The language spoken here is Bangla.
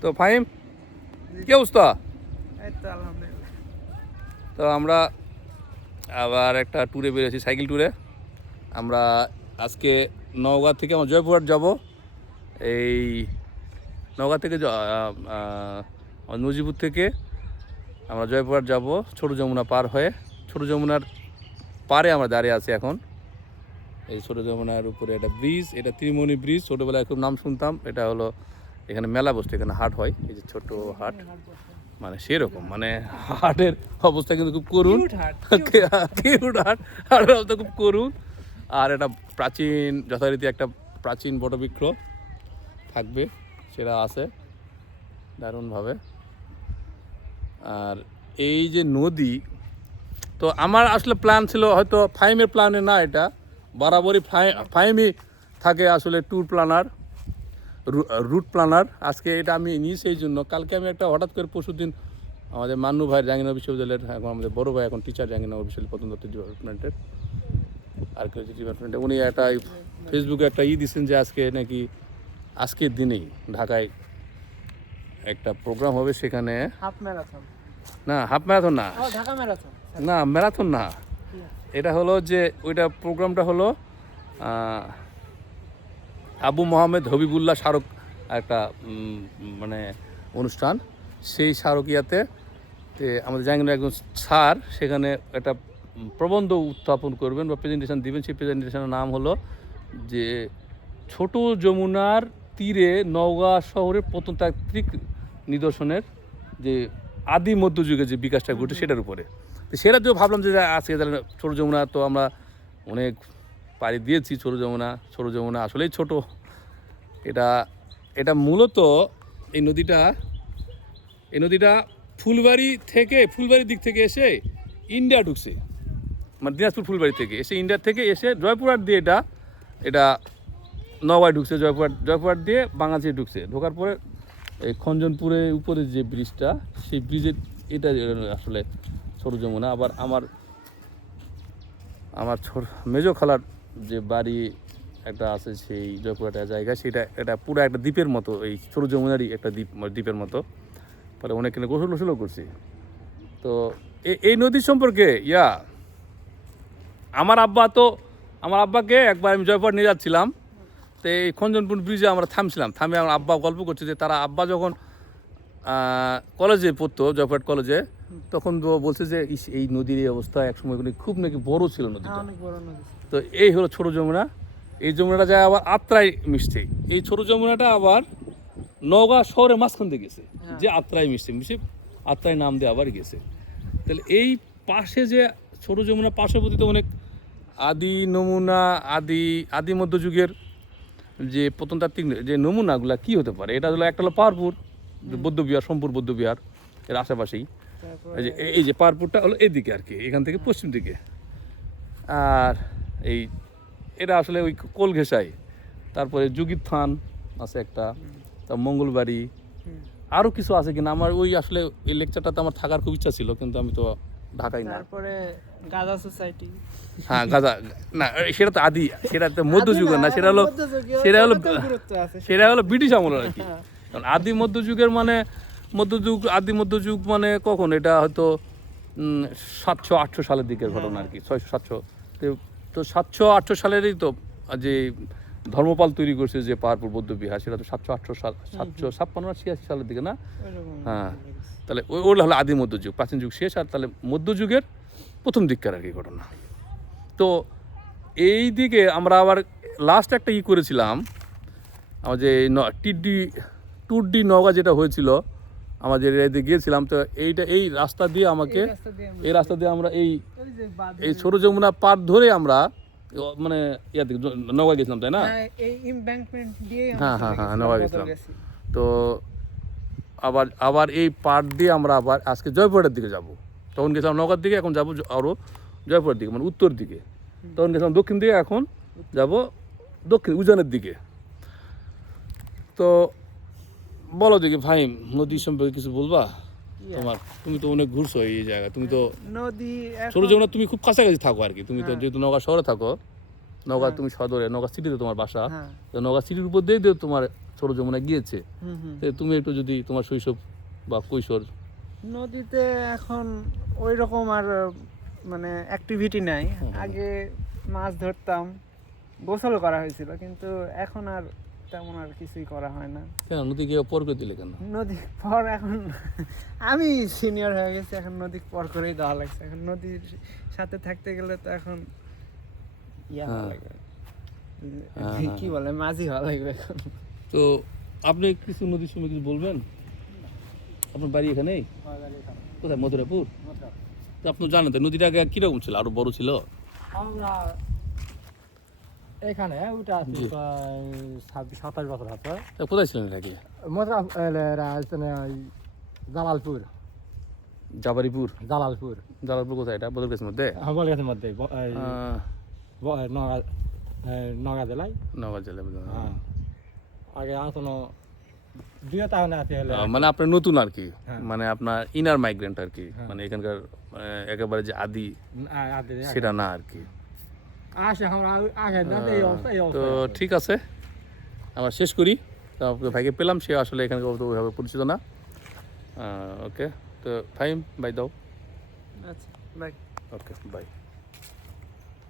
তো ফাহিম কি অবস্থা? তো আমরা আবার একটা ট্যুরে বেরিয়েছি সাইকেল ট্যুরে আমরা আজকে নওগাঁ থেকে আমরা জয়পুরহাট যাব। এই নওগাঁ থেকে নজিপুর থেকে আমরা জয়পুরহাট যাব ছোটো যমুনা পার হয়ে। ছোটো যমুনার পারে আমরা দাঁড়িয়ে আছি এখন। এই ছোটো যমুনার উপরে একটা ব্রিজ এটা ত্রিমণি ব্রিজ ছোটোবেলায় খুব নাম শুনতাম এটা হলো এখানে মেলা বসতো এখানে হাট হয় এই যে ছোট হাট মানে সেরকম মানে হাটের অবস্থা কিন্তু খুব করুণ। Cute হাট, কিউট হাট। হাটের অবস্থা খুব করুণ। আর এটা প্রাচীন যথারীতি একটা প্রাচীন বটবৃক্ষ থাকবে সেটা আছে দারুণভাবে। আর এই যে নদী তো আমার আসলে প্ল্যান ছিল হয়তো ফাইমের প্ল্যানে না এটা বরাবরই ফাইমই থাকে আসলে ট্যুর প্ল্যানার রুট প্ল্যানার আজকে এটা আমি নিই সেই জন্য। কালকে আমি একটা হঠাৎ করে পরশু দিন আমাদের মান্নু ভাই জাহাঙ্গীরনগর বিশ্ববিদ্যালয়ের এখন আমাদের বড় ভাই এখন টিচার জাহাঙ্গীরনগর বিশ্ববিদ্যালয় প্রথম দত্ত ডিপার্টমেন্টের আর্কিওলজি ডিপার্টমেন্টে উনি একটা ফেসবুকে একটা ই দিচ্ছেন যে আজকে নাকি আজকের দিনেই ঢাকায় একটা প্রোগ্রাম হবে সেখানে। হাফ ম্যারাথন না হাফ ম্যারাথন না। ঢাকা ম্যারাথন না ম্যারাথন না। এটা হলো যে ওইটা প্রোগ্রামটা হলো আবু মোহাম্মদ হবিবুল্লাহ স্মারক একটা মানে অনুষ্ঠান। সেই স্মারকিয়াতে আমাদের জাহাঙ্গীর একজন স্যার সেখানে একটা প্রবন্ধ উত্থাপন করবেন বা প্রেজেন্টেশন দিবেন। সেই প্রেজেন্টেশনের নাম হলো যে, ছোট যমুনার তীরে নওগাঁ শহরের প্রত্নতাত্ত্বিক নিদর্শনের যে আদি মধ্যযুগে যে বিকাশটা ঘটে সেটার উপরে। তো সেটা তো ভাবলাম যে, আজকে তাহলে ছোটো যমুনা তো আমরা অনেক পাড়ি দিয়েছি ছোটো যমুনা ছোটো যমুনা আসলেই ছোট। এটা এটা মূলত এই নদীটা এই নদীটা ফুলবাড়ি থেকে, ফুলবাড়ির দিক থেকে এসে ইন্ডিয়া ঢুকছে। মানে দিনাজপুর ফুলবাড়ি থেকে এসে ইন্ডিয়া থেকে এসে জয়পুরহাট দিয়ে এটা এটা নওগাঁয় ঢুকছে জয়পুরহাট জয়পুরহাট দিয়ে বাংলাদেশে ঢুকছে। ঢোকার পরে এই খঞ্জনপুরে উপরে যে ব্রিজটা সেই ব্রিজের এটা আসলে ছোট যমুনা। আবার আমার আমার ছোট, মেজো খালার যে বাড়ি একটা আছে সেই জয়পুরহাটের জায়গা, সেটা এটা পুরো একটা দ্বীপের মতো, এই ছোট যমুনারই একটা দ্বীপ, দ্বীপের মতো। পরে অনেক কিনে গোসল গোসলও করছি। তো এই নদী সম্পর্কে, ইয়া, আমার আব্বা তো, আমার আব্বাকে একবার আমি জয়পুর নিয়ে যাচ্ছিলাম। তো এই খঞ্জনপুর ব্রিজে আমরা থামছিলাম, থামে আমার আব্বা গল্প করছে যে তারা আব্বা যখন কলেজে পড়তো, জয়পুরহাট কলেজে তখন বলছে যে এই নদীর এই অবস্থা একসময় কিন্তু খুব নাকি বড় ছিল নদীটা। হ্যাঁ নদী তো এই হলো ছোট যমুনা। এই যমুনাটা যায় আবার আত্রাই মিশছে এই ছোট যমুনাটা আবার নওগাঁ শহরের মাঝখান দিয়ে গেছে। যে আত্রাই মিশছে মিশে আত্রাই নাম দিয়ে আবার গেছে। তাহলে এই পাশে যে ছোট যমুনা পার্শ্ববর্তী তো অনেক আদি নমুনা আদি আদি মধ্যযুগের যে প্রত্নতাত্ত্বিক যে নমুনাগুলা কি হতে পারে? এটা হলো একটা হলো পাহাড়পুর বৌদ্ধবিহার সোমপুর বৌদ্ধবিহার এর আশেপাশেই। এই যে এই যে পাহাড়পুরটা হলো এদিকে আর কি এখান থেকে পশ্চিম দিকে। আর এই এটা আসলে ওই কোল ঘেঁষাই তারপরে যুগির থান আছে একটা তার মঙ্গলবাড়ি। আরও কিছু আছে কিনা আমার ওই আসলে এই লেকচারটাতে আমার থাকার খুব ইচ্ছা ছিল কিন্তু আমি তো ঢাকাই না। তারপরে গাজা সোসাইটি হ্যাঁ গাজা না সেটা তো আদি সেটা তো মধ্যযুগের না সেটা হলো সেটা হলো সেটা হলো ব্রিটিশ আমলের আর কি। হ্যাঁ। কারণ আদি মধ্যযুগের মানে মধ্যযুগ আদি মধ্যযুগ মানে কখন? এটা হয়তো সাতশো আটশো সালের দিকের ঘটনা আর কি ছয়শো সাতশো। তো- সাতশো আটশো সালেরই তো যে ধর্মপাল তৈরি করছে যে পাহাড়পুর বৌদ্ধ বিহার সেটা তো সাতশো আটশো সাল সাতশো ছাপ্পান্ন ছিয়াশি সালের দিকে না? হ্যাঁ। তাহলে ওই ওগুলো হলো আদি মধ্যযুগ প্রাচীন যুগ শেষ আর তাহলে মধ্যযুগের প্রথম দিককার আর কি ঘটনা। তো এই দিকে আমরা আবার লাস্ট একটা ই করেছিলাম আমার যে টিডি টুর ডি নওগাঁ যেটা হয়েছিল আমাদের এদিকে গিয়েছিলাম তো এইটা এই রাস্তা দিয়ে আমাকে এই রাস্তা দিয়ে আমরা- এই এই যে ছোট যমুনা পার ধরে আমরা মানে ইয়াতে নওগাঁ গেছিলাম তাই না? হ্যাঁ, এই ইমব্যাংকমেন্ট দিয়ে হ্যাঁ, হ্যাঁ, হ্যাঁ, নওগাঁ গেছিলাম। তো আবার আবার এই পার দিয়ে আমরা আবার আজকে জয়পুরের দিকে যাব। তখন গেছিলাম নওগাঁর দিকে এখন যাব আরও জয়পুরের দিকে মানে উত্তর দিকে। তখন গেছিলাম দক্ষিণ দিকে এখন যাব দক্ষিণ উজানের দিকে। তো বলো দেখি ভাই নদী সম্পর্কে কিছু বলবা? তোমার তুমি তো অনেক ঘুরছো এই জায়গা তুমি তো নদী ছোট যমুনা তুমি খুব কাছাকাছি থাকো আর কি তুমি তো যেহেতু নওগাঁ শহরে থাকো নওগাঁ তুমি সদরে নগা সিটিতে তোমার বাসা হ্যাঁ। তো নওগাঁ সিটির উপর দিয়ে দিয়ে তোমার ছোট যমুনা গিয়েছে। হুম হুম। তো তুমি একটু যদি তোমার শৈশব বা কৈশোর নদীতে এখন ওই রকম আর মানে অ্যাক্টিভিটি নাই। আগে মাছ ধরতাম গোসল করা হয়েছিল কিন্তু এখন আর তেমন আর কিছুই করা হয় না। কেন নদী গিয়ে পর করে দিলে কেন? নদী পর এখন আমি সিনিয়র হয়ে গেছি এখন নদী পর করেই দেওয়া লাগছে। এখন নদীর সাথে থাকতে গেলে তো এখন ইয়া হ্যাঁ। লাগবে। হ্যাঁ, কি বলে মাঝি হওয়া লাগবে এখন। তো আপনি কিছু নদীর সময় কিছু বলবেন? আপনার বাড়ি এখানে? কোথায়? মথুরাপুর। তো আপনি জানেন তো নদীটা আগে কীরকম ছিল? আরও বড় ছিল? আমরা এখানে ওটা আছে ছাব্বিশ সাতাশ বছর আছে। কোথায় ছিলেন এর আগে মদ্রা জালালপুর। জাবারিপুর। জালালপুর। জালালপুর কোথায় এটা? বদরগাছের মধ্যে? বলগাছের মধ্যে। ব- এই আহ, নগা নগা জেলায়। নওগাঁ জেলা বুঝলাম। হ্যাঁ। আগে আসনো মানে আপনার নতুন আর কি? হ্যাঁ। মানে আপনার ইনার মাইগ্রেন্ট আর কি? হ্যাঁ। মানে এখানকার একেবারে যে আদি। সেটা না আর কি? তো ঠিক আছে। আমরা শেষ করি। তো ভাইকে পেলাম সে আসলে এখানে ওইভাবে পরিচিত না। ওকে। তো ফাইম বাই দাও। আচ্ছা বাই ওকে বাই